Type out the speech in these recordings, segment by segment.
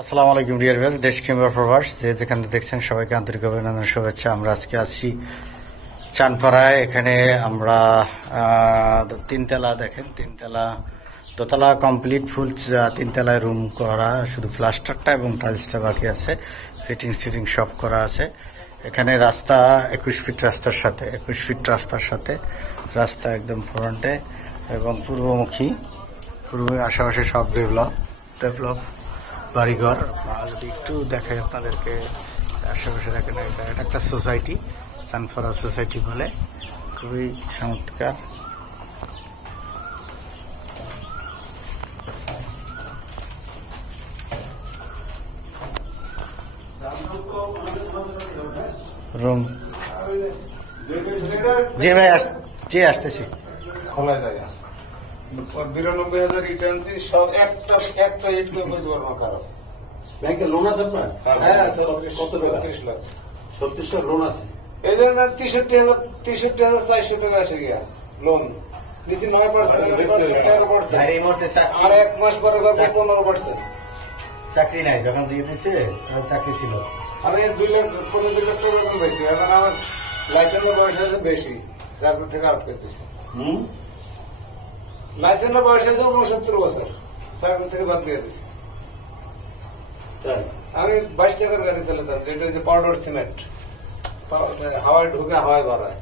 আসসালামু আলাইকুম dear viewers, দেশ কিংবা প্রবাস যে যেখানে দেখছেন সবাইকে আন্তরিক অভিনন্দন, শুভেচ্ছা। আমরা আজকে আছি চানপাড়ায়। এখানে আমরা তিনতলা, দেখেন তিনতলা, দোতলা কমপ্লিট ফুল, তিনতলায় রুম করা, শুধু প্লাস্টারটা এবং টাইলসটা বাকি আছে। ফিটিং সব করা আছে। এখানে রাস্তা 21 ফিট রাস্তার সাথে রাস্তা একদম ফ্রন্টে এবং পূর্বমুখী আশেপাশে সব ডেভেলপ বাড়িঘর। যদি একটু দেখাই আপনাদেরকে, আশেপাশে দেখেন, এটা একটা সোসাইটি, চানপাড়া সোসাইটি বলে, খুবই চমৎকার। রুম জি ভাই, আসতেছি। 92,000 রিটার্নসি সব একটা ইট করে বলতে পারবো না কারো। ব্যাংকে লোন আছে আপনার? হ্যাঁ, কত টাকা? 36 লাখ। 36 লাখ লোন আছে। এই জন্য 63,400 টাকা এসে গিয়া লোন নিচে 9%, 13%। আর এক মাস পরে 15%। চাকরি নাই, যখন দিয়ে দিছে চাকরি ছিল। আমি 2 লাখ 2 লাখ টাকা বেতন পাইছি। এখন আমার লাইসেন্সের বয়স আছে বেশি, যার থেকে আউট করে দিছে। লাইসেন্সের বয়স আছে 69 বছর, চাকরি থেকে বাদ দিয়ে দিছে। আমি 22 চাকার গাড়ি চালাতাম, যেটা হচ্ছে পাউডার সিমেন্ট, হাওয়ায় ঢুকে হাওয়ায় বাড়ায়।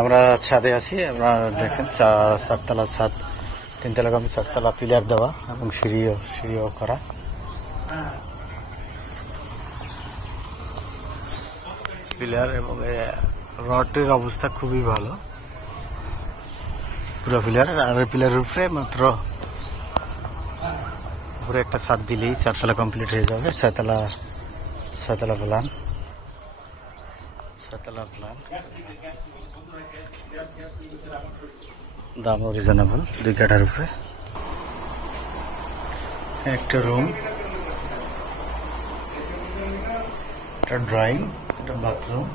আমরা ছাদে আছি। আপনারা দেখেন চারতলা ছাদ, তিনতলা কমে 4তলা পিলার দেওয়া এবং সিঁড়িও করা। পিলার এবং রডের অবস্থা খুবই ভালো, পুরো পিলার। আর পিলারের উপরে মাত্র উপরে একটা ছাদ দিলেই 4তলা কমপ্লিট হয়ে যাবে। 6তলা প্ল্যান। দামও রিজনেবল, 2 কাঠার উপরে একটা রুম, একটা ড্রয়িং, একটা বাথরুম,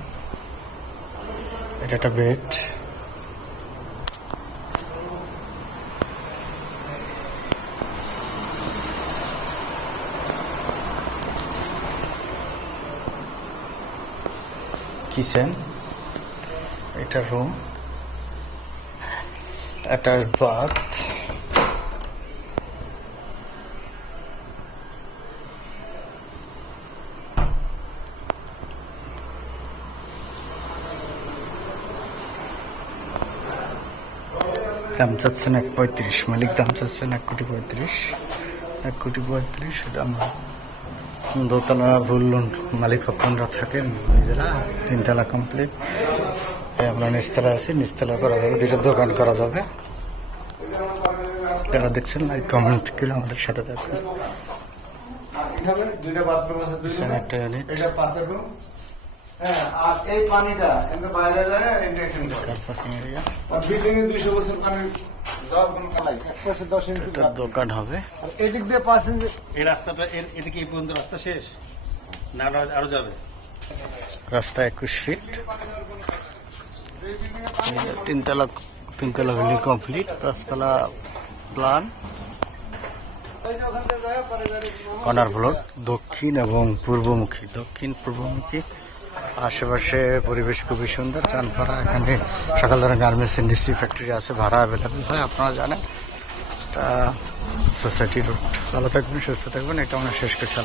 এটা একটা বেড। কিচেন, এটা রুম, একটা বাথ, দাম চাচ্ছেন 1.35, মালিক দাম চাচ্ছেন 1,35,00,000। এটা আমরা দোতলা ভুলুন, মালিক পক্ষরা থাকেন নিজেরা। 3তলা কমপ্লিট, আমরা নিচতলা আছি, নিচতলা করা যাবে, 2টা দোকান করা যাবে। যারা দেখছেন লাইক কমেন্ট করে আমাদের সাথে থাকুন। দুইটা বাথরুম আছে, একটা ইউনিট, এটা বাথরুম। হ্যাঁ, আর এই পানিটা এখানে বাইরে যায়, এই যে এখানে পার্কিং এরিয়া। আর বিল্ডিং এ 200 বছর পানি যাওয়ার কোনো কালাই, 10 ইঞ্চি একটা দোকান হবে। আর এদিক দিয়ে 5 ইঞ্চি। এই রাস্তাটা এদিকে এই পর্যন্ত রাস্তা শেষ না, আরো যাবে? রাস্তা 21 ফিট, 3তলা বিল্ডিং কমপ্লিট, 5তলা প্ল্যান, কর্নার ব্লক, দক্ষিণ এবং পূর্বমুখী। আশেপাশে পরিবেশ খুবই সুন্দর। চানপাড়া, এখানে সকল ধরনের গার্মেন্টস ইন্ডাস্ট্রি, ফ্যাক্টরি আছে, ভাড়া অ্যাভেলেবেল হয়, আপনারা জানেন। এটা সোসাইটি রোড। ভালো থাকবেন, সুস্থ থাকবেন, এটা আমরা শেষ করছি।